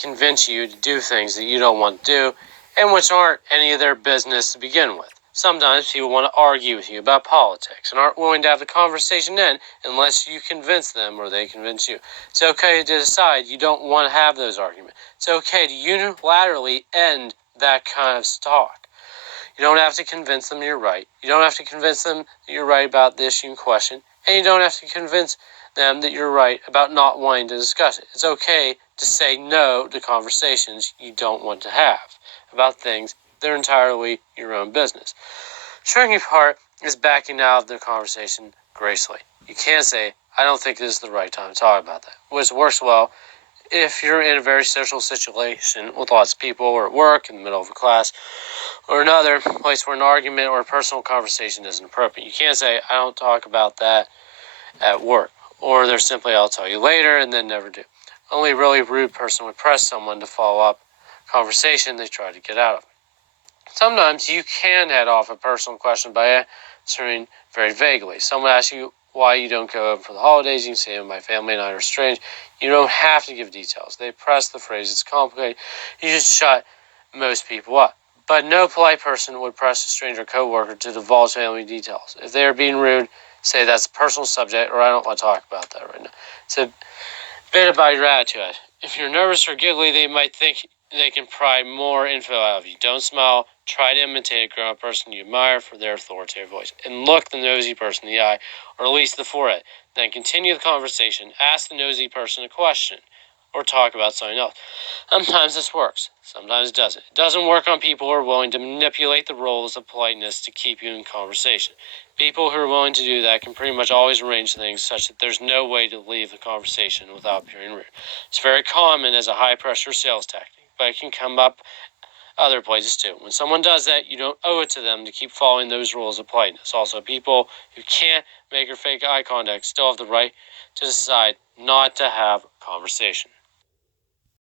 convince you to do things that you don't want to do and which aren't any of their business to begin with. Sometimes people want to argue with you about politics and aren't willing to have the conversation then unless you convince them or they convince you. It's okay to decide you don't want to have those arguments. It's okay to unilaterally end that kind of talk. You don't have to convince them you're right. You don't have to convince them that you're right about the issue in question. And you don't have to convince them that you're right about not wanting to discuss it. It's okay to say no to conversations you don't want to have about things that are entirely your own business. The tricky part is backing out of the conversation gracefully. You can't say, I don't think this is the right time to talk about that, which works well if you're in a very social situation with lots of people or at work in the middle of a class or another place where an argument or a personal conversation isn't appropriate. You can't say, I don't talk about that at work, or they're simply, I'll tell you later, and then never do. Only a really rude person would press someone to follow up a conversation they try to get out of. Sometimes you can head off a personal question by answering very vaguely. Someone asks you why you don't go home for the holidays. You can say, my family and I are strange. You don't have to give details. They press the phrase, it's complicated. You just shut most people up. But no polite person would press a stranger coworker to divulge family details. If they are being rude, say that's a personal subject or I don't want to talk about that right now. It's a bit about your attitude. If you're nervous or giggly, they might think they can pry more info out of you. Don't smile. Try to imitate a grown-up person you admire for their authoritative voice. And look the nosy person in the eye, or at least the forehead. Then continue the conversation. Ask the nosy person a question, or talk about something else. Sometimes this works. Sometimes it doesn't. It doesn't work on people who are willing to manipulate the roles of politeness to keep you in conversation. People who are willing to do that can pretty much always arrange things such that there's no way to leave the conversation without appearing rude. It's very common as a high-pressure sales tactic, but it can come up other places too. When someone does that, you don't owe it to them to keep following those rules of politeness. Also, people who can't make or fake eye contact still have the right to decide not to have a conversation.